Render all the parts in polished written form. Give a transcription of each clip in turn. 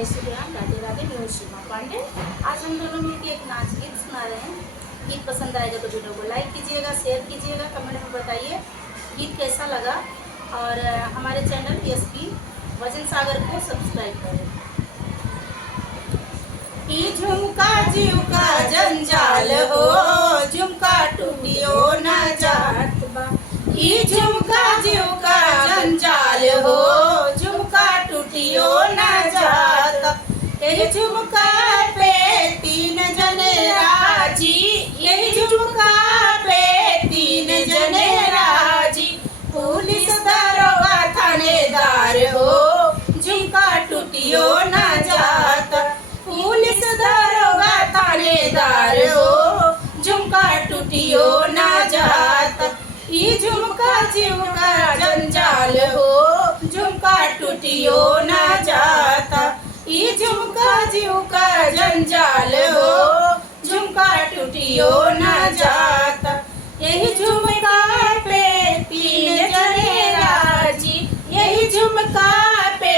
जय श्री राम, राधे राधे। मैं हूँ सीमा पांडे। आज हम दोनों मिलकर एक नाच गीत सुना रहे हैं। गीत पसंद आएगा तो वीडियो को लाइक कीजिएगा, शेयर कीजिएगा, कमेंट में बताइए गीत कैसा लगा। और हमारे चैनल एसपी भजन सागर को सब्सक्राइब करें। ई झुमका जीव का जंजाल हो, झुमका टूटियो न जात बा। ई झुमका जीव का जंजाल हो, झुमका टूटियो न जात। यही झुमका पे तीन जने राजी, यही झुमका पे तीन जने राजी। पुलिस दरोगा थानेदार हो, झुमका टूटियो न जात। पुलिस दरोगा थानेदार हो, झुमका टूटियो न जात। ई झुमका जीव का जंजाल हो, झुमका टूटियो न जाता। ई झुमका जीव का जंजाल हो, झुमका टूटियो न जाता। यही झुमका पे तीन जने राजी, यही झुमका पे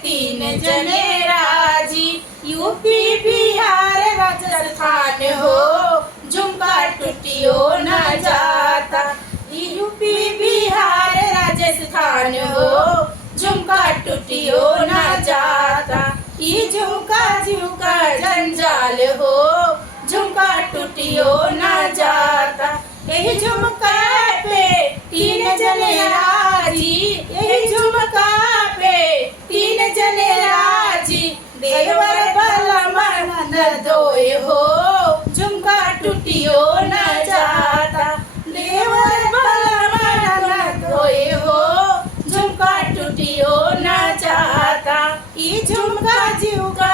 तीन जने राजी। यूपी बिहार राजस्थान हो, झुमका टूटियो न जाता। यूपी बिहार राजस्थान हो, झुमका टूटियो न जाता। ई झुमका जीव का जंजाल हो, झुमका टूटियो न जाता। यही झुमका पे तीन जने राजी, यही झुमका पे तीन जने राजी। देवर बलमा ननदोय हो, झुमका टूटियो न जाता। देवर बलमा ननदोय हो, झुमका टूटियो न जाता। ई झुमका जीव का